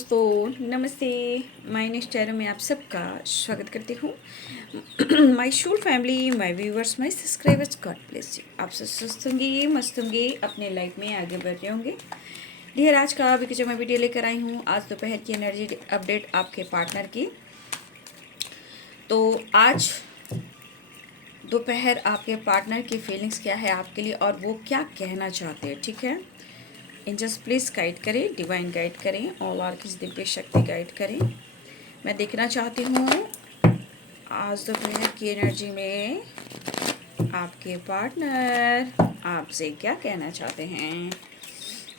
दोस्तों नमस्ते। My next channel में आप सबका स्वागत करती हूँ। My Shool family, my viewers, my subscribers, God bless you. आप सब स्वस्थ होंगे, मस्त होंगे, अपने लाइफ में आगे बढ़ रहे होंगे। डियर, आज का अभी जो मैं वीडियो लेकर आई हूँ, आज दोपहर की एनर्जी अपडेट आपके पार्टनर की। तो आज दोपहर आपके पार्टनर की फीलिंग्स क्या है आपके लिए और वो क्या कहना चाहते हैं, ठीक है। एंजल्स प्लीज़ गाइड करें, डिवाइन गाइड करें, ऑल आर की दिव्य शक्ति गाइड करें। मैं देखना चाहती हूँ आज दोपहर की एनर्जी में आपके पार्टनर आपसे क्या कहना चाहते हैं।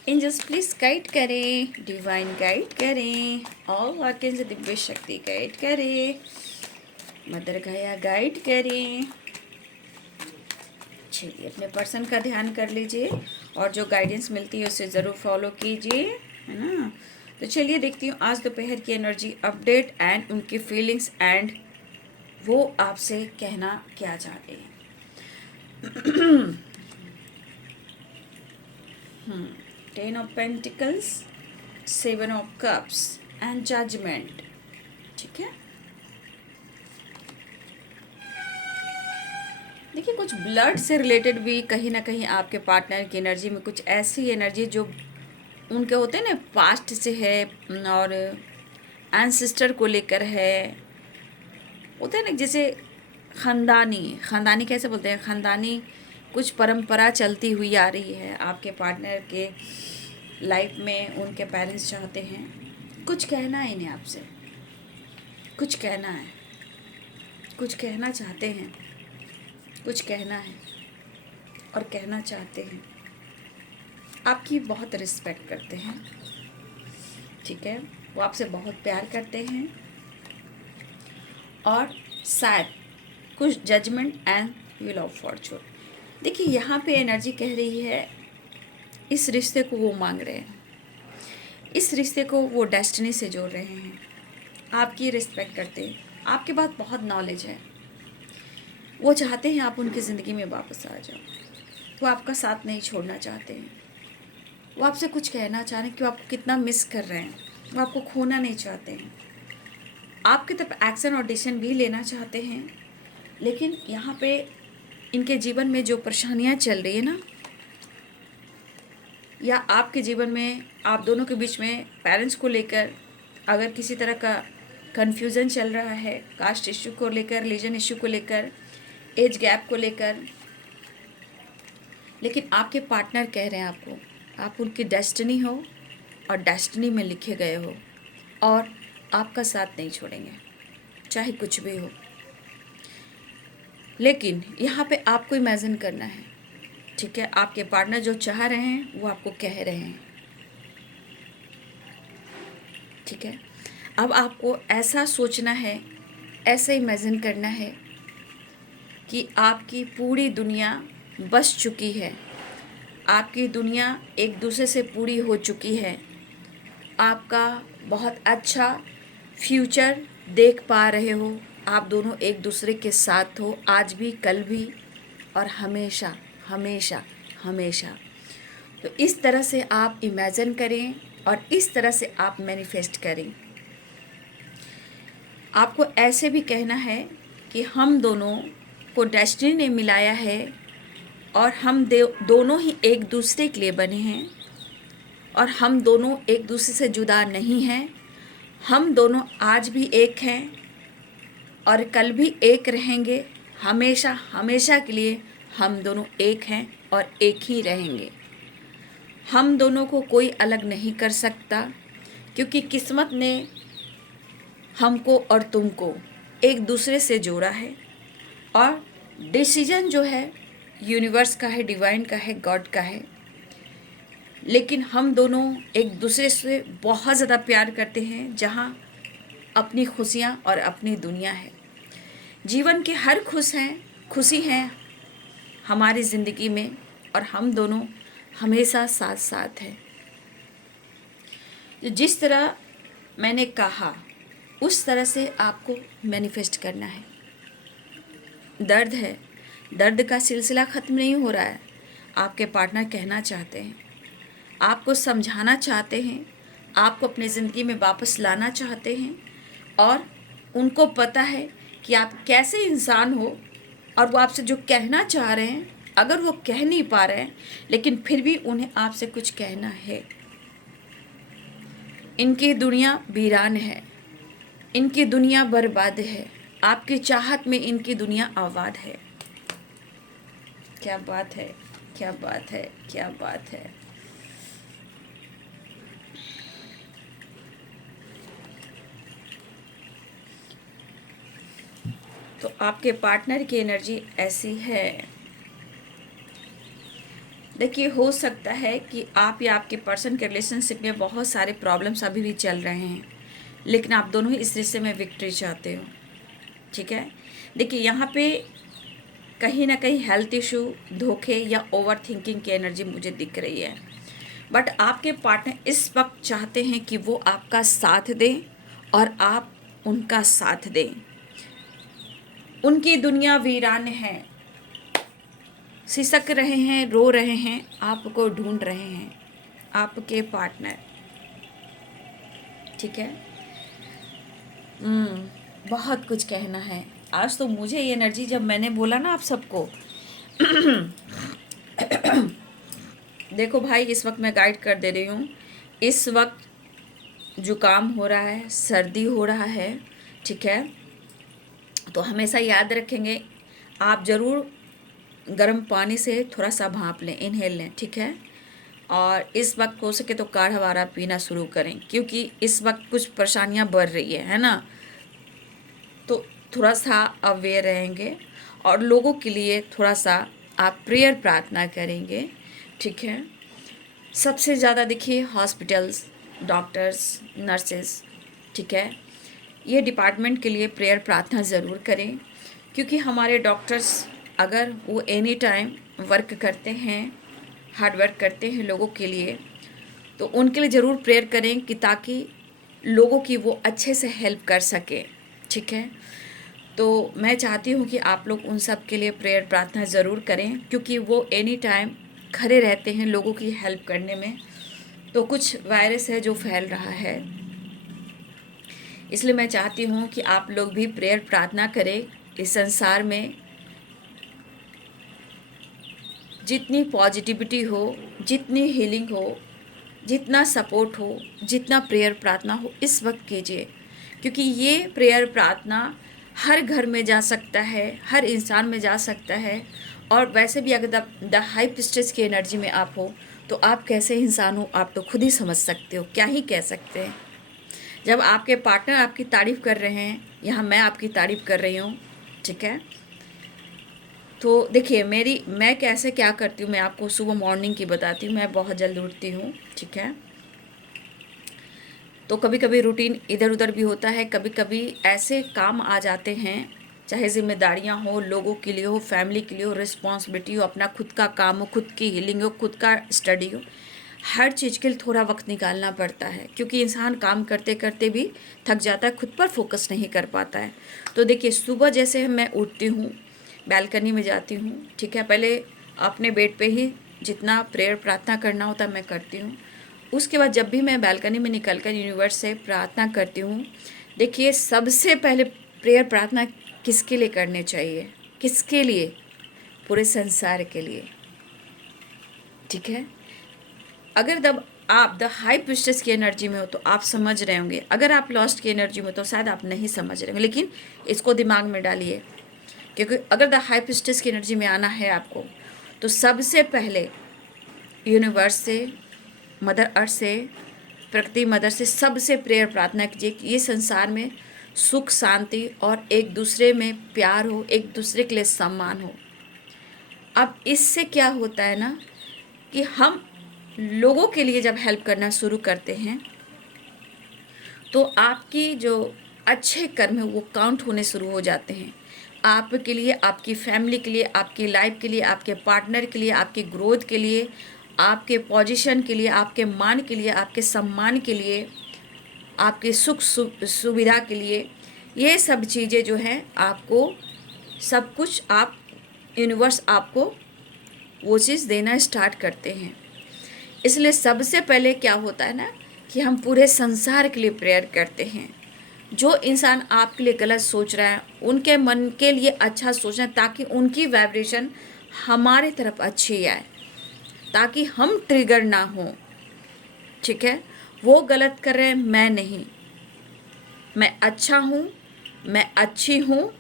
एंजल्स प्लीज़ गाइड करें, डिवाइन गाइड करें, ऑल आर की दिव्य शक्ति गाइड करें, मदर गाया गाइड करें। चलिए, अपने पर्सन का ध्यान कर लीजिए और जो गाइडेंस मिलती है उसे ज़रूर फॉलो कीजिए, है ना। तो चलिए देखती हूँ आज दोपहर की एनर्जी अपडेट एंड उनकी फीलिंग्स एंड वो आपसे कहना क्या चाहते हैं। 10 of pentacles, 7 of cups and judgment, ठीक है। देखिए, कुछ ब्लड से रिलेटेड भी कहीं ना कहीं आपके पार्टनर की एनर्जी में कुछ ऐसी एनर्जी जो उनके होते हैं ना, पास्ट से है और एंसेस्टर को लेकर है। होता है ना, जैसे ख़ानदानी कैसे बोलते हैं, ख़ानदानी कुछ परंपरा चलती हुई आ रही है आपके पार्टनर के लाइफ में। उनके पेरेंट्स चाहते हैं कुछ कहना है इन्हें आपसे, कुछ कहना है, कुछ कहना चाहते हैं, कुछ कहना है और कहना चाहते हैं। आपकी बहुत रिस्पेक्ट करते हैं, ठीक है। वो आपसे बहुत प्यार करते हैं और शायद कुछ judgment and wheel of fortune. देखिए, यहाँ पे एनर्जी कह रही है इस रिश्ते को वो मांग रहे हैं, इस रिश्ते को वो डेस्टिनी से जोड़ रहे हैं। आपकी रिस्पेक्ट करते हैं, आपके पास बहुत नॉलेज है। वो चाहते हैं आप उनकी ज़िंदगी में वापस आ जाओ। वो आपका साथ नहीं छोड़ना चाहते हैं। वो आपसे कुछ कहना चाह रहे हैं कि वो आपको कितना मिस कर रहे हैं। वो आपको खोना नहीं चाहते हैं। आपकी तरफ एक्शन और डिसीजन भी लेना चाहते हैं, लेकिन यहाँ पे इनके जीवन में जो परेशानियाँ चल रही है ना, या आपके जीवन में आप दोनों के बीच में पेरेंट्स को लेकर अगर किसी तरह का कन्फ्यूज़न चल रहा है, कास्ट इश्यू को लेकर, रिलीजन इश्यू को लेकर, एज गैप को लेकर, लेकिन आपके पार्टनर कह रहे हैं आपको आप उनकी डेस्टिनी हो और डेस्टिनी में लिखे गए हो और आपका साथ नहीं छोड़ेंगे चाहे कुछ भी हो। लेकिन यहाँ पे आपको इमेजिन करना है, ठीक है। आपके पार्टनर जो चाह रहे हैं वो आपको कह रहे हैं, ठीक है। अब आपको ऐसा सोचना है, ऐसा इमेजिन करना है कि आपकी पूरी दुनिया बस चुकी है, आपकी दुनिया एक दूसरे से पूरी हो चुकी है। आपका बहुत अच्छा फ्यूचर देख पा रहे हो, आप दोनों एक दूसरे के साथ हो, आज भी, कल भी और हमेशा हमेशा हमेशा। तो इस तरह से आप इमेजिन करें और इस तरह से आप मैनिफेस्ट करें। आपको ऐसे भी कहना है कि हम दोनों को डेस्टिनी ने मिलाया है और हम दोनों ही एक दूसरे के लिए बने हैं और हम दोनों एक दूसरे से जुदा नहीं हैं। हम दोनों आज भी एक हैं और कल भी एक रहेंगे। हमेशा हमेशा के लिए हम दोनों एक हैं और एक ही रहेंगे। हम दोनों को कोई अलग नहीं कर सकता, क्योंकि किस्मत ने हमको और तुमको एक दूसरे से जोड़ा है और डिसीजन जो है यूनिवर्स का है, डिवाइन का है, गॉड का है। लेकिन हम दोनों एक दूसरे से बहुत ज़्यादा प्यार करते हैं, जहाँ अपनी खुशियाँ और अपनी दुनिया है। जीवन के हर खुशी हैं हमारी ज़िंदगी में और हम दोनों हमेशा साथ साथ हैं। जिस तरह मैंने कहा उस तरह से आपको मैनिफेस्ट करना है। दर्द है, दर्द का सिलसिला ख़त्म नहीं हो रहा है। आपके पार्टनर कहना चाहते हैं, आपको समझाना चाहते हैं, आपको अपनी ज़िंदगी में वापस लाना चाहते हैं, और उनको पता है कि आप कैसे इंसान हो, और वो आपसे जो कहना चाह रहे हैं, अगर वो कह नहीं पा रहे हैं लेकिन फिर भी उन्हें आपसे कुछ कहना है। इनकी दुनिया वीरान है, इनकी दुनिया बर्बाद है, आपकी चाहत में इनकी दुनिया आबाद है। क्या बात है, क्या बात है, क्या बात है। तो आपके पार्टनर की एनर्जी ऐसी है। देखिए, हो सकता है कि आप या आपके पर्सन के रिलेशनशिप में बहुत सारे प्रॉब्लम्स अभी भी चल रहे हैं, लेकिन आप दोनों ही इस रिश्ते में विक्ट्री चाहते हो। ठीक है, देखिए यहाँ पे कहीं ना कहीं हेल्थ इशू, धोखे या ओवर थिंकिंग की एनर्जी मुझे दिख रही है। बट आपके पार्टनर इस वक्त चाहते हैं कि वो आपका साथ दें और आप उनका साथ दें। उनकी दुनिया वीरान है, सिसक रहे हैं, रो रहे हैं, आपको ढूंढ रहे हैं आपके पार्टनर। ठीक है, बहुत कुछ कहना है आज तो मुझे। ये एनर्जी जब मैंने बोला ना आप सबको देखो भाई, इस वक्त मैं गाइड कर दे रही हूँ। इस वक्त जुकाम हो रहा है, सर्दी हो रहा है, ठीक है, तो हमेशा याद रखेंगे, आप ज़रूर गर्म पानी से थोड़ा सा भाप लें, इनहेल लें, ठीक है। और इस वक्त हो सके तो काढ़ा वारा पीना शुरू करें, क्योंकि इस वक्त कुछ परेशानियां बढ़ रही है ना, तो थोड़ा सा अवेयर रहेंगे। और लोगों के लिए थोड़ा सा आप प्रेयर प्रार्थना करेंगे, ठीक है। सबसे ज़्यादा देखिए हॉस्पिटल्स, डॉक्टर्स, नर्सेस, ठीक है, ये डिपार्टमेंट के लिए प्रेयर प्रार्थना ज़रूर करें, क्योंकि हमारे डॉक्टर्स अगर वो एनी टाइम वर्क करते हैं, हार्ड वर्क करते हैं लोगों के लिए, तो उनके लिए ज़रूर प्रेयर करें कि ताकि लोगों की वो अच्छे से हेल्प कर सकें, ठीक है। तो मैं चाहती हूँ कि आप लोग उन सब के लिए प्रेयर प्रार्थना ज़रूर करें, क्योंकि वो एनी टाइम खड़े रहते हैं लोगों की हेल्प करने में। तो कुछ वायरस है जो फैल रहा है, इसलिए मैं चाहती हूँ कि आप लोग भी प्रेयर प्रार्थना करें। इस संसार में जितनी पॉजिटिविटी हो, जितनी हीलिंग हो, जितना सपोर्ट हो, जितना प्रेयर प्रार्थना हो, इस वक्त कीजिए, क्योंकि ये प्रेयर प्रार्थना हर घर में जा सकता है, हर इंसान में जा सकता है। और वैसे भी अगर द हाई प्रिस्टेस की एनर्जी में आप हो, तो आप कैसे इंसान हो आप तो खुद ही समझ सकते हो, क्या ही कह सकते हैं। जब आपके पार्टनर आपकी तारीफ़ कर रहे हैं, यहाँ मैं आपकी तारीफ़ कर रही हूँ, ठीक है। तो देखिए मैं कैसे क्या करती हूँ, मैं आपको सुबह मॉर्निंग की बताती हूँ। मैं बहुत जल्द उठती हूँ, ठीक है, तो कभी कभी रूटीन इधर उधर भी होता है, कभी कभी ऐसे काम आ जाते हैं, चाहे जिम्मेदारियाँ हो, लोगों के लिए हो, फैमिली के लिए हो, रिस्पॉन्सिबिलिटी हो, अपना खुद का काम हो, खुद की हीलिंग हो, खुद का स्टडी हो, हर चीज़ के लिए थोड़ा वक्त निकालना पड़ता है, क्योंकि इंसान काम करते करते भी थक जाता है, खुद पर फोकस नहीं कर पाता है। तो देखिए, सुबह जैसे मैं उठती हूँ, बैल्कनी में जाती हूँ, ठीक है, पहले अपने बेड पे ही जितना प्रेयर प्रार्थना करना होता है मैं करती हूँ। उसके बाद जब भी मैं बैल्कनी में निकलकर यूनिवर्स से प्रार्थना करती हूँ, देखिए सबसे पहले प्रेयर प्रार्थना किसके लिए करने चाहिए, किसके लिए, पूरे संसार के लिए, ठीक है। अगर जब आप द हाई प्रिस्टेस की एनर्जी में हो तो आप समझ रहे होंगे, अगर आप लॉस्ट की एनर्जी में तो शायद आप नहीं समझ रहे होंगे, लेकिन इसको दिमाग में डालिए, क्योंकि अगर द हाई प्रिस्टेस की एनर्जी में आना है आपको, तो सबसे पहले यूनिवर्स से, मदर अर्थ से, प्रकृति मदर से सबसे प्रेयर प्रार्थना कीजिए कि ये संसार में सुख, शांति और एक दूसरे में प्यार हो, एक दूसरे के लिए सम्मान हो। अब इससे क्या होता है ना कि हम लोगों के लिए जब हेल्प करना शुरू करते हैं, तो आपकी जो अच्छे कर्म है वो काउंट होने शुरू हो जाते हैं, आपके लिए, आपकी फैमिली के लिए, आपकी लाइफ के लिए, आपके पार्टनर के लिए, आपके ग्रोथ के लिए, आपके पोजीशन के लिए, आपके मान के लिए, आपके सम्मान के लिए, आपके सुख सुविधा के लिए। ये सब चीज़ें जो हैं आपको, सब कुछ आप, यूनिवर्स आपको वो चीज़ देना स्टार्ट करते हैं। इसलिए सबसे पहले क्या होता है ना कि हम पूरे संसार के लिए प्रेयर करते हैं। जो इंसान आपके लिए गलत सोच रहा है उनके मन के लिए अच्छा सोचना, ताकि उनकी वाइब्रेशन हमारे तरफ अच्छी आए, ताकि हम ट्रिगर ना हो। ठीक है, वो गलत कर रहे हैं, मैं नहीं, मैं अच्छा हूँ, मैं अच्छी हूँ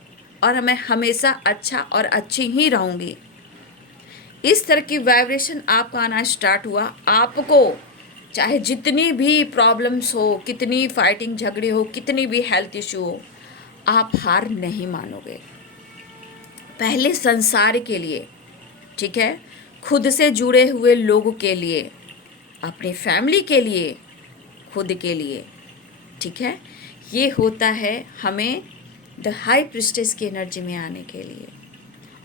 और मैं हमेशा अच्छा और अच्छी ही रहूँगी। इस तरह की वाइब्रेशन आपका आना स्टार्ट हुआ। आपको चाहे जितनी भी प्रॉब्लम्स हो, कितनी फाइटिंग झगड़े हो, कितनी भी हेल्थ इशू हो, आप हार नहीं मानोगे। पहले संसार के लिए, ठीक है, खुद से जुड़े हुए लोगों के लिए, अपनी फैमिली के लिए, खुद के लिए। ठीक है, ये होता है हमें द हाई प्रिस्टेस की एनर्जी में आने के लिए।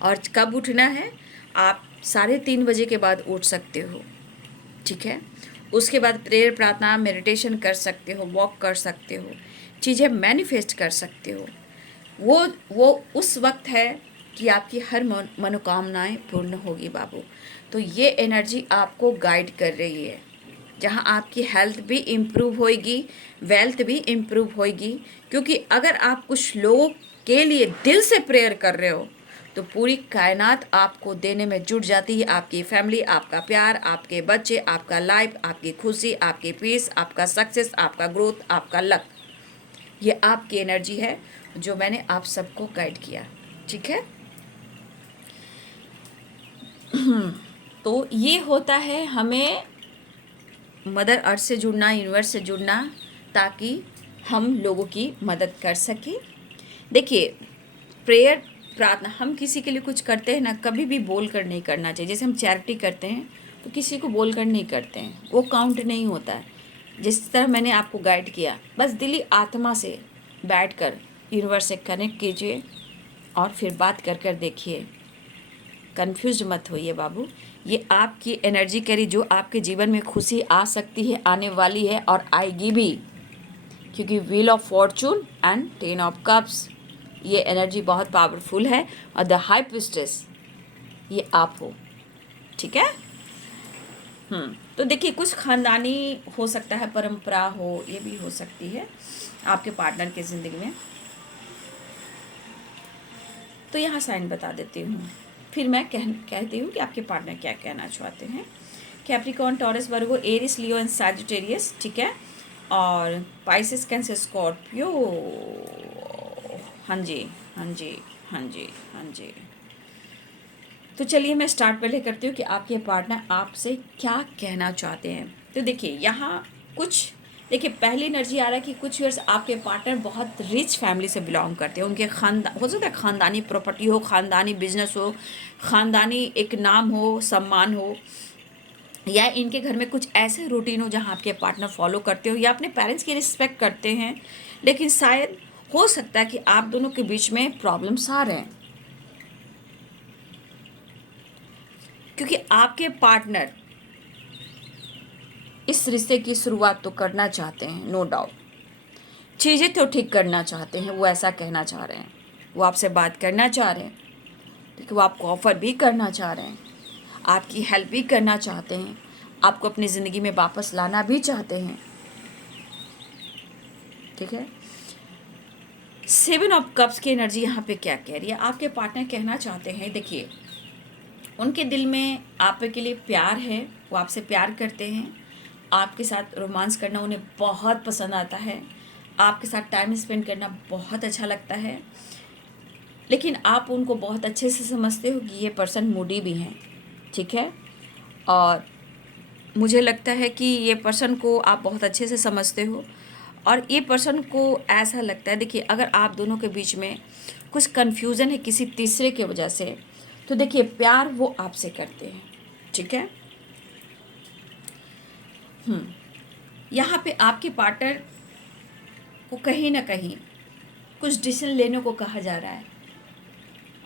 और कब उठना है? आप 3:30 बजे के बाद उठ सकते हो। ठीक है, उसके बाद प्रेयर, प्रार्थना, मेडिटेशन कर सकते हो, वॉक कर सकते हो, चीज़ें मैनिफेस्ट कर सकते हो। वो उस वक्त है कि आपकी हर मनोकामनाएं पूर्ण होगी बाबू। तो ये एनर्जी आपको गाइड कर रही है, जहाँ आपकी हेल्थ भी इम्प्रूव होएगी, वेल्थ भी इम्प्रूव होएगी। क्योंकि अगर आप कुछ लोगों के लिए दिल से प्रेयर कर रहे हो तो पूरी कायनात आपको देने में जुट जाती है। आपकी फैमिली, आपका प्यार, आपके बच्चे, आपका लाइफ, आपकी खुशी, आपकी पीस, आपका सक्सेस, आपका ग्रोथ, आपका लक, ये आपकी एनर्जी है जो मैंने आप सबको गाइड किया। ठीक है, तो ये होता है हमें मदर अर्थ से जुड़ना, यूनिवर्स से जुड़ना, ताकि हम लोगों की मदद कर सकें। देखिए, प्रेयर, प्रार्थना, हम किसी के लिए कुछ करते हैं ना, कभी भी बोल कर नहीं करना चाहिए। जैसे हम चैरिटी करते हैं तो किसी को बोल कर नहीं करते हैं, वो काउंट नहीं होता है। जिस तरह मैंने आपको गाइड किया, बस दिली आत्मा से बैठकर यूनिवर्स से कनेक्ट कीजिए और फिर बात कर कर देखिए। कंफ्यूज मत होइए बाबू, ये आपकी एनर्जी करी जो आपके जीवन में खुशी आ सकती है, आने वाली है और आएगी भी। क्योंकि wheel of Fortune and 10 of cups, ये एनर्जी बहुत पावरफुल है। और द हाई प्रिस्टेस ये आप हो। ठीक है, तो देखिए, कुछ खानदानी हो सकता है, परंपरा हो, ये भी हो सकती है आपके पार्टनर की ज़िंदगी में। तो यहाँ साइन बता देती हूँ, फिर मैं कहती हूँ कि आपके पार्टनर क्या कहना चाहते हैं। Capricorn, Taurus, Virgo, Aries, Leo and Sagittarius. ठीक है, और पाइसेस, कैंसर, स्कॉर्पियो। हाँ जी, हाँ जी, हाँ जी, हाँ जी। तो चलिए मैं स्टार्ट पहले करती हूँ कि आपके पार्टनर आपसे क्या कहना चाहते हैं। तो देखिए, यहाँ कुछ, देखिए, पहली एनर्जी आ रहा है कि कुछ ईयर्स आपके पार्टनर बहुत रिच फैमिली से बिलोंग करते हैं। उनके खानदान, हो सकता है खानदानी प्रॉपर्टी हो, खानदानी बिजनेस हो, खानदानी एक नाम हो, सम्मान हो, या इनके घर में कुछ ऐसे रूटीन हो जहाँ आपके पार्टनर फॉलो करते हो, या अपने पेरेंट्स की रिस्पेक्ट करते हैं। लेकिन शायद हो सकता है कि आप दोनों के बीच में प्रॉब्लम्स आ रहे हैं, क्योंकि आपके पार्टनर इस रिश्ते की शुरुआत तो करना चाहते हैं, नो डाउट। चीज़ें तो ठीक करना चाहते हैं, वो ऐसा कहना चाह रहे हैं। वो आपसे बात करना चाह रहे हैं, क्योंकि वो आपको ऑफ़र भी करना चाह रहे हैं, आपकी हेल्प भी करना चाहते हैं, आपको अपनी ज़िंदगी में वापस लाना भी चाहते हैं। ठीक है, 7 ऑफ कप्स की एनर्जी यहाँ पे क्या कह रही है? आपके पार्टनर कहना चाहते हैं, देखिए, उनके दिल में आपके लिए प्यार है, वो आपसे प्यार करते हैं, आपके साथ रोमांस करना उन्हें बहुत पसंद आता है, आपके साथ टाइम स्पेंड करना बहुत अच्छा लगता है। लेकिन आप उनको बहुत अच्छे से समझते हो कि ये पर्सन मूडी भी हैं। ठीक है, और मुझे लगता है कि ये पर्सन को आप बहुत अच्छे से समझते हो, और ये पर्सन को ऐसा लगता है, देखिए, अगर आप दोनों के बीच में कुछ कन्फ्यूज़न है किसी तीसरे की वजह से, तो देखिए, प्यार वो आपसे करते हैं। ठीक है, यहाँ पे आपके पार्टनर को कहीं ना कहीं कुछ डिसीजन लेने को कहा जा रहा है,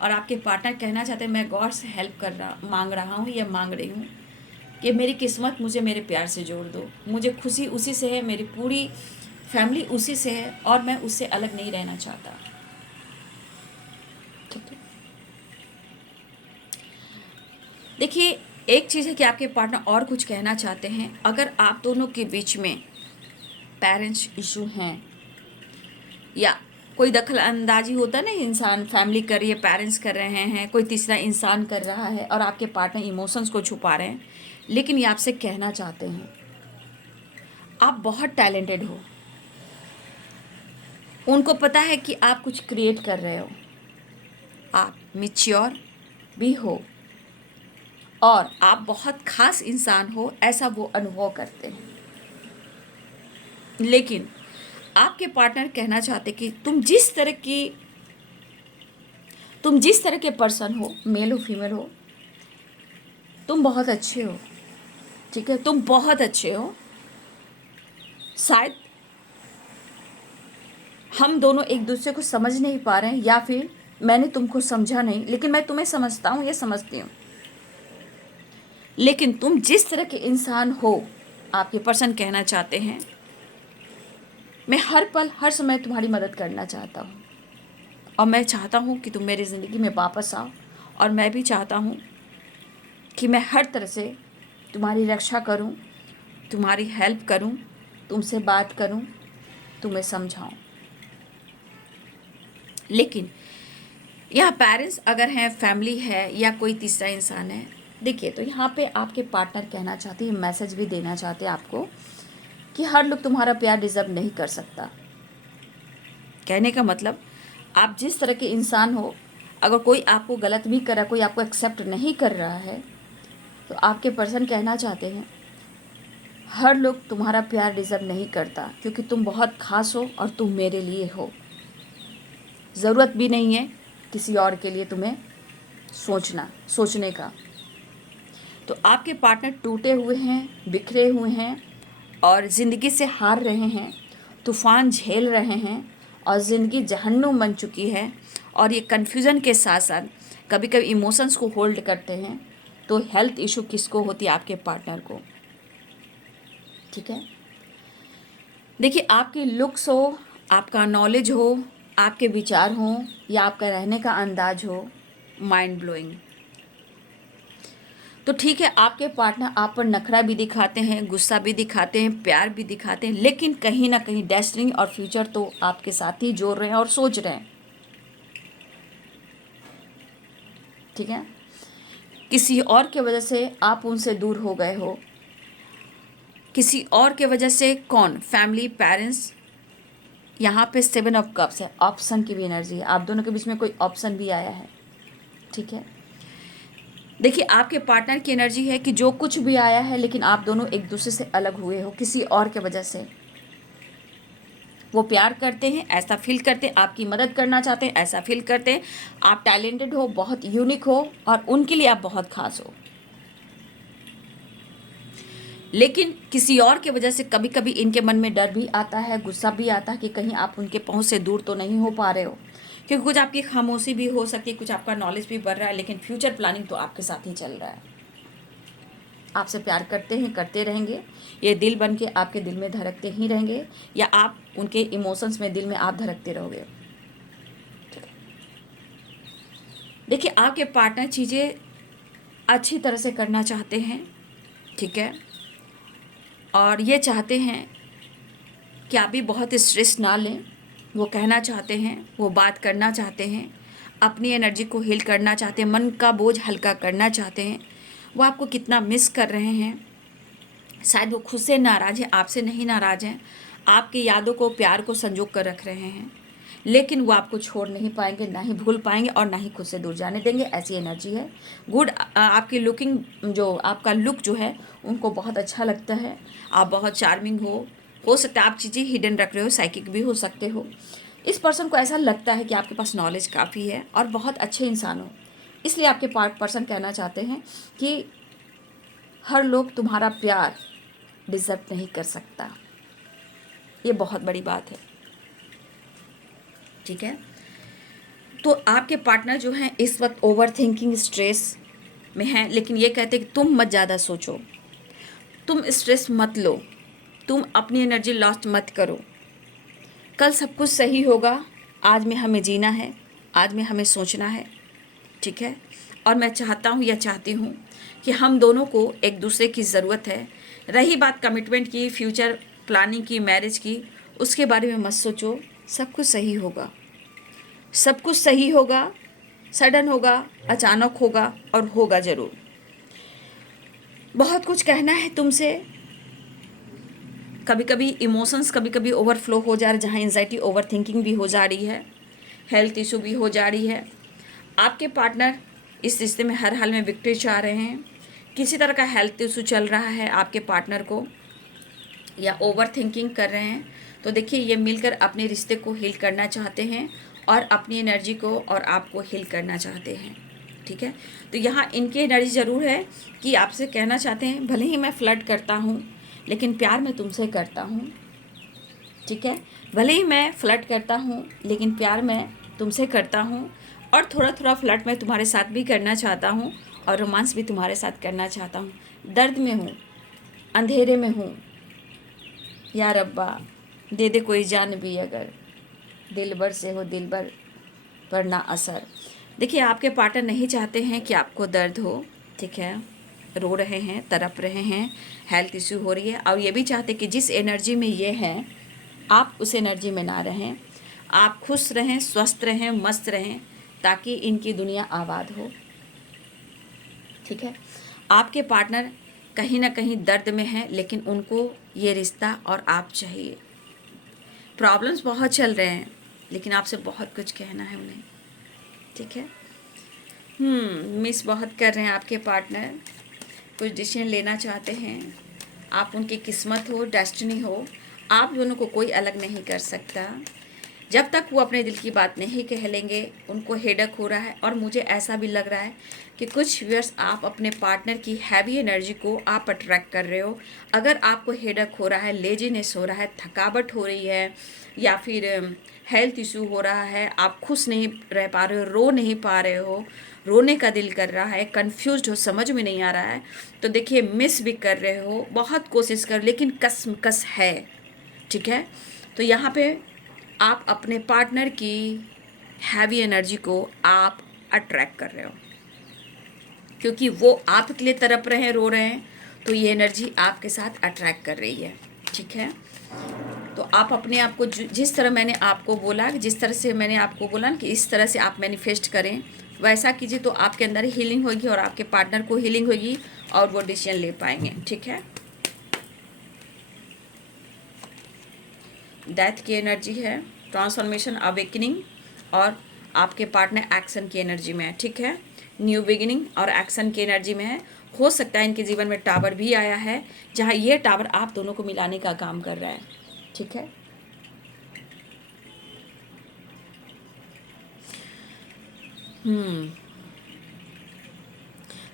और आपके पार्टनर कहना चाहते हैं, मैं गॉड से हेल्प मांग रहा हूँ या मांग रही हूँ कि मेरी किस्मत मुझे मेरे प्यार से जोड़ दो, मुझे खुशी उसी से है, मेरी पूरी फैमिली उसी से है, और मैं उससे अलग नहीं रहना चाहता। ठीक है, देखिए, एक चीज़ है कि आपके पार्टनर और कुछ कहना चाहते हैं। अगर आप दोनों के बीच में पेरेंट्स इशू हैं, या कोई दखल अंदाजी होता है ना, इंसान फैमिली कर रही है, पेरेंट्स कर रहे हैं, कोई तीसरा इंसान कर रहा है और आपके पार्टनर इमोशंस को छुपा रहे हैं, लेकिन ये आपसे कहना चाहते हैं आप बहुत टैलेंटेड हो। उनको पता है कि आप कुछ क्रिएट कर रहे हो, आप मैच्योर भी हो और आप बहुत खास इंसान हो, ऐसा वो अनुभव करते हैं। लेकिन आपके पार्टनर कहना चाहते कि तुम जिस तरह के पर्सन हो, मेल हो फीमेल हो, तुम बहुत अच्छे हो, ठीक है, तुम बहुत अच्छे हो। शायद हम दोनों एक दूसरे को समझ नहीं पा रहे हैं, या फिर मैंने तुमको समझा नहीं, लेकिन मैं तुम्हें समझता हूँ या समझती हूँ। लेकिन तुम जिस तरह के इंसान हो, आपके पर्सन कहना चाहते हैं मैं हर पल हर समय तुम्हारी मदद करना चाहता हूँ, और मैं चाहता हूँ कि तुम मेरी ज़िंदगी में वापस आओ, और मैं भी चाहता हूँ कि मैं हर तरह से तुम्हारी रक्षा करूँ, तुम्हारी हेल्प करूँ, तुमसे बात करूँ, तुम्हें समझाऊँ। लेकिन यहाँ पेरेंट्स अगर हैं, फैमिली है, या कोई तीसरा इंसान है, देखिए तो यहाँ पे आपके पार्टनर कहना चाहते हैं, मैसेज भी देना चाहते हैं आपको कि हर लोग तुम्हारा प्यार डिज़र्व नहीं कर सकता। कहने का मतलब आप जिस तरह के इंसान हो, अगर कोई आपको गलत भी कर रहा है, कोई आपको एक्सेप्ट नहीं कर रहा है, तो आपके पर्सन कहना चाहते हैं हर लोग तुम्हारा प्यार डिज़र्व नहीं करता, क्योंकि तुम बहुत खास हो और तुम मेरे लिए हो। ज़रूरत भी नहीं है किसी और के लिए तुम्हें सोचने का। तो आपके पार्टनर टूटे हुए हैं, बिखरे हुए हैं और ज़िंदगी से हार रहे हैं, तूफ़ान झेल रहे हैं और ज़िंदगी जहन्नुम बन चुकी है। और ये कन्फ्यूज़न के साथ साथ कभी कभी इमोशंस को होल्ड करते हैं। तो हेल्थ इशू किसको होती है? आपके पार्टनर को। ठीक है, देखिए आपकी लुक्स हो, आपका नॉलेज हो, आपके विचार हों, या आपका रहने का अंदाज हो, माइंड ब्लोइंग। तो ठीक है, आपके पार्टनर आप पर नखरा भी दिखाते हैं, गुस्सा भी दिखाते हैं, प्यार भी दिखाते हैं, लेकिन कहीं ना कहीं डेस्टिनी और फ्यूचर तो आपके साथ ही जोड़ रहे हैं और सोच रहे हैं। ठीक है, किसी और के वजह से आप उनसे दूर हो गए हो, किसी और के वजह से। कौन? Family, parents. यहाँ पे 7 ऑफ कप्स है, ऑप्शन की भी एनर्जी है, आप दोनों के बीच में कोई ऑप्शन भी आया है। ठीक है, देखिए आपके पार्टनर की एनर्जी है कि जो कुछ भी आया है, लेकिन आप दोनों एक दूसरे से अलग हुए हो किसी और के वजह से। वो प्यार करते हैं, ऐसा फील करते हैं, आपकी मदद करना चाहते हैं, ऐसा फील करते हैं। आप टैलेंटेड हो, बहुत यूनिक हो और उनके लिए आप बहुत खास हो। लेकिन किसी और के वजह से कभी कभी इनके मन में डर भी आता है, गुस्सा भी आता है कि कहीं आप उनके पहुंच से दूर तो नहीं हो पा रहे हो, क्योंकि कुछ आपकी खामोशी भी हो सकती है, कुछ आपका नॉलेज भी बढ़ रहा है, लेकिन फ्यूचर प्लानिंग तो आपके साथ ही चल रहा है। आपसे प्यार करते हैं, करते रहेंगे, ये दिल बन के आपके दिल में धड़कते ही रहेंगे, या आप उनके इमोशंस में, दिल में आप धड़कते रहोगे। देखिए आपके पार्टनर चीज़ें अच्छी तरह से करना चाहते हैं। ठीक है, और ये चाहते हैं कि आप भी बहुत स्ट्रेस ना लें। वो कहना चाहते हैं, वो बात करना चाहते हैं, अपनी एनर्जी को हील करना चाहते हैं, मन का बोझ हल्का करना चाहते हैं। वो आपको कितना मिस कर रहे हैं। शायद वो खुद से नाराज़ हैं, आपसे नहीं नाराज़ हैं, आपकी यादों को, प्यार को संजो कर रख रहे हैं, लेकिन वो आपको छोड़ नहीं पाएंगे, ना ही भूल पाएंगे और ना ही खुद से दूर जाने देंगे। ऐसी एनर्जी है। गुड, आपकी लुकिंग, जो आपका लुक जो है उनको बहुत अच्छा लगता है। आप बहुत चार्मिंग हो सकता है आप चीज़ें हिडन रख रहे हो, साइकिक भी हो सकते हो। इस पर्सन को ऐसा लगता है कि आपके पास नॉलेज काफ़ी है और बहुत अच्छे इंसान हो, इसलिए आपके पर्सन कहना चाहते हैं कि हर लोग तुम्हारा प्यार डिज़र्व नहीं कर सकता। ये बहुत बड़ी बात है। ठीक है, तो आपके पार्टनर जो हैं इस वक्त ओवर थिंकिंग, स्ट्रेस में हैं, लेकिन ये कहते हैं कि तुम मत ज़्यादा सोचो, तुम स्ट्रेस मत लो, तुम अपनी एनर्जी लॉस्ट मत करो, कल सब कुछ सही होगा। आज में हमें जीना है, आज में हमें सोचना है। ठीक है, और मैं चाहता हूँ या चाहती हूँ कि हम दोनों को एक दूसरे की ज़रूरत है। रही बात कमिटमेंट की, फ्यूचर प्लानिंग की, मैरिज की, उसके बारे में मत सोचो। सब कुछ सही होगा, सब कुछ सही होगा, सडन होगा, अचानक होगा और होगा ज़रूर। बहुत कुछ कहना है तुमसे। कभी कभी इमोशंस कभी कभी ओवरफ्लो हो जा रहे, जहाँ एंजाइटी ओवर थिंकिंग भी हो जा रही है, हेल्थ इशू भी हो जा रही है। आपके पार्टनर इस रिश्ते में हर हाल में विक्ट्री चाह रहे हैं। किसी तरह का हेल्थ इशू चल रहा है आपके पार्टनर को, या ओवर थिंकिंग कर रहे हैं। तो देखिए, ये मिलकर अपने रिश्ते को हील करना चाहते हैं और अपनी एनर्जी को और आपको हील करना चाहते हैं। ठीक है, तो यहाँ इनकी एनर्जी ज़रूर है कि आपसे कहना चाहते हैं, भले ही मैं फ्लर्ट करता हूँ लेकिन प्यार मैं तुमसे करता हूँ। ठीक है, भले ही मैं फ्लर्ट करता हूँ लेकिन प्यार मैं तुमसे करता हूँ, और थोड़ा थोड़ा फ्लर्ट मैं तुम्हारे साथ भी करना चाहता हूँ और रोमांस भी तुम्हारे साथ करना चाहता हूँ। दर्द में हूँ, अंधेरे में हूँ, या रब्बा दे दे कोई जान भी अगर, दिलबर से हो दिलबर पर ना असर। देखिए, आपके पार्टनर नहीं चाहते हैं कि आपको दर्द हो। ठीक है, रो रहे हैं, तड़प रहे हैं, हेल्थ इशू हो रही है, और ये भी चाहते कि जिस एनर्जी में ये हैं आप उस एनर्जी में ना रहें। आप खुश रहें, स्वस्थ रहें, मस्त रहें, ताकि इनकी दुनिया आबाद हो। ठीक है, आपके पार्टनर कहीं ना कहीं दर्द में है, लेकिन उनको ये रिश्ता और आप चाहिए। प्रॉब्लम्स बहुत चल रहे हैं लेकिन आपसे बहुत कुछ कहना है उन्हें। ठीक है, मिस बहुत कर रहे हैं आपके पार्टनर, कुछ डिसीजन लेना चाहते हैं। आप उनकी किस्मत हो, डेस्टिनी हो, आप दोनों को कोई अलग नहीं कर सकता। जब तक वो अपने दिल की बात नहीं कह लेंगे, उनको हेडक हो रहा है। और मुझे ऐसा भी लग रहा है कि कुछ व्यूअर्स, आप अपने पार्टनर की हैवी एनर्जी को आप अट्रैक्ट कर रहे हो। अगर आपको हेडक हो रहा है, लेजीनेस हो रहा है, थकावट हो रही है, या फिर हेल्थ इशू हो रहा है, आप खुश नहीं रह पा रहे हो, रो नहीं पा रहे हो, रोने का दिल कर रहा है, कंफ्यूज्ड हो, समझ में नहीं आ रहा है, तो देखिए, मिस भी कर रहे हो, बहुत कोशिश कर, लेकिन कसमकस है। ठीक है, तो यहाँ पे आप अपने पार्टनर की हैवी एनर्जी को आप अट्रैक्ट कर रहे हो, क्योंकि वो आपके लिए तड़प रहे हैं, रो रहे हैं, तो ये एनर्जी आपके साथ अट्रैक्ट कर रही है। ठीक है, तो आप अपने आप को जिस तरह मैंने आपको बोला, जिस तरह से मैंने आपको बोला कि इस तरह से आप मैनिफेस्ट करें, वैसा कीजिए, तो आपके अंदर हीलिंग होगी और आपके पार्टनर को हीलिंग होगी और वो डिसीजन ले पाएंगे। ठीक है, डेथ की एनर्जी है, ट्रांसफॉर्मेशन, अवेकनिंग, और आपके पार्टनर एक्शन की एनर्जी में है। ठीक है, न्यू बिगिनिंग और एक्शन की एनर्जी में है। हो सकता है इनके जीवन में टावर भी आया है, जहाँ ये टावर आप दोनों को मिलाने का काम कर रहा है। ठीक है,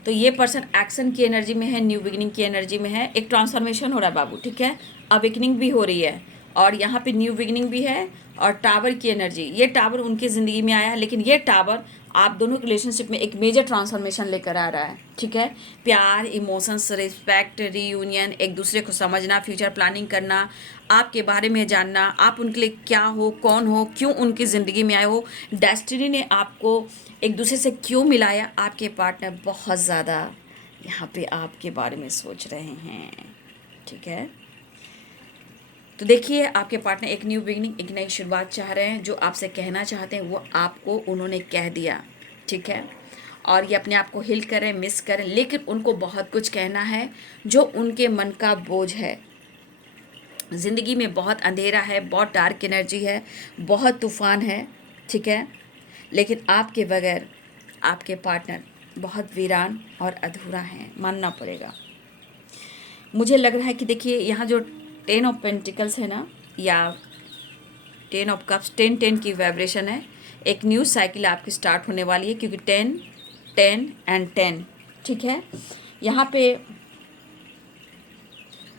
तो ये पर्सन एक्शन की एनर्जी में है, न्यू बिगिनिंग की एनर्जी में है, एक ट्रांसफॉर्मेशन हो रहा है बाबू। ठीक है, अवेकनिंग भी हो रही है, और यहाँ पे न्यू बिगिनिंग भी है, और टावर की एनर्जी, ये टावर उनकी ज़िंदगी में आया है, लेकिन ये टावर आप दोनों के रिलेशनशिप में एक मेजर ट्रांसफॉर्मेशन लेकर आ रहा है। ठीक है, प्यार, इमोशंस, रिस्पेक्ट, रीयूनियन, एक दूसरे को समझना, फ्यूचर प्लानिंग करना, आपके बारे में जानना, आप उनके लिए क्या हो, कौन हो, क्यों उनकी ज़िंदगी में आए हो, डेस्टिनी ने आपको एक दूसरे से क्यों मिलाया। आपके पार्टनर बहुत ज़्यादा यहाँ पे आपके बारे में सोच रहे हैं। ठीक है, तो देखिए, आपके पार्टनर एक न्यू बिगनिंग, एक नई शुरुआत चाह रहे हैं। जो आपसे कहना चाहते हैं वो आपको उन्होंने कह दिया। ठीक है, और ये अपने आप को हिल करें, मिस करें, लेकिन उनको बहुत कुछ कहना है जो उनके मन का बोझ है। ज़िंदगी में बहुत अंधेरा है, बहुत डार्क एनर्जी है, बहुत तूफान है। ठीक है, लेकिन आपके बगैर आपके पार्टनर बहुत वीरान और अधूरा है, मानना पड़ेगा। मुझे लग रहा है कि देखिए, यहाँ जो 10 ऑफ पेंटिकल्स है ना, या 10 ऑफ कप्स, 10-10 की वाइब्रेशन है। एक न्यू साइकिल आपकी स्टार्ट होने वाली है, क्योंकि 10-10 एंड 10। ठीक है, यहाँ पे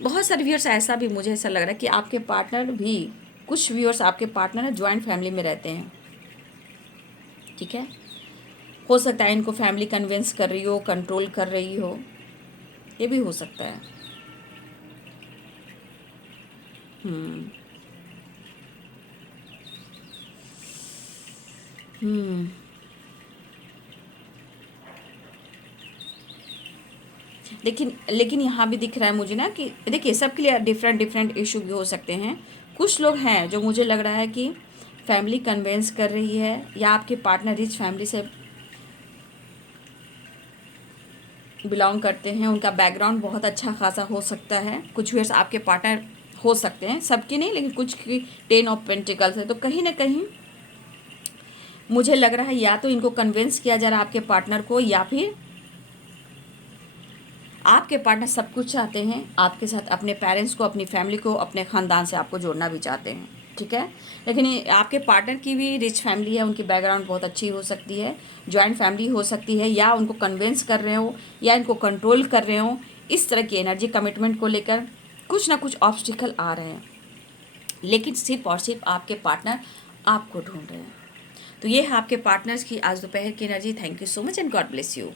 बहुत सारे व्यूअर्स, ऐसा भी मुझे ऐसा लग रहा है कि आपके पार्टनर भी, कुछ व्यूअर्स आपके पार्टनर है ज्वाइंट फैमिली में रहते हैं। ठीक है, हो सकता है इनको फैमिली कन्विंस कर रही हो, कंट्रोल कर रही हो, ये भी हो सकता है। हम्म लेकिन लेकिन यहाँ भी दिख रहा है मुझे ना कि देखिए सबके लिए डिफरेंट डिफरेंट इशू भी हो सकते हैं। कुछ लोग हैं जो मुझे लग रहा है कि फैमिली कन्वेंस कर रही है, या आपके पार्टनर रिच फैमिली से बिलोंग करते हैं, उनका बैकग्राउंड बहुत अच्छा खासा हो सकता है। कुछ व्यूअर्स आपके पार्टनर हो सकते हैं, सबकी नहीं लेकिन कुछ की 10 ऑफ पेंटिकल्स है। तो कहीं ना कहीं मुझे लग रहा है या तो इनको कन्विंस किया जा रहा है आपके पार्टनर को, या फिर आपके पार्टनर सब कुछ चाहते हैं आपके साथ, अपने पेरेंट्स को, अपनी फैमिली को, अपने ख़ानदान से आपको जोड़ना भी चाहते हैं, ठीक है। लेकिन आपके पार्टनर की भी रिच फैमिली है, उनकी बैकग्राउंड बहुत अच्छी हो सकती है, जॉइंट फैमिली हो सकती है, या उनको कन्विंस कर रहे हो या इनको कंट्रोल कर रहे हो। इस तरह की एनर्जी कमिटमेंट को लेकर कुछ ना कुछ ऑब्स्टिकल आ रहे हैं, लेकिन सिर्फ और सिर्फ आपके पार्टनर आपको ढूंढ रहे हैं। तो ये है आपके पार्टनर्स की आज दोपहर की energy. Thank you so much and God bless you.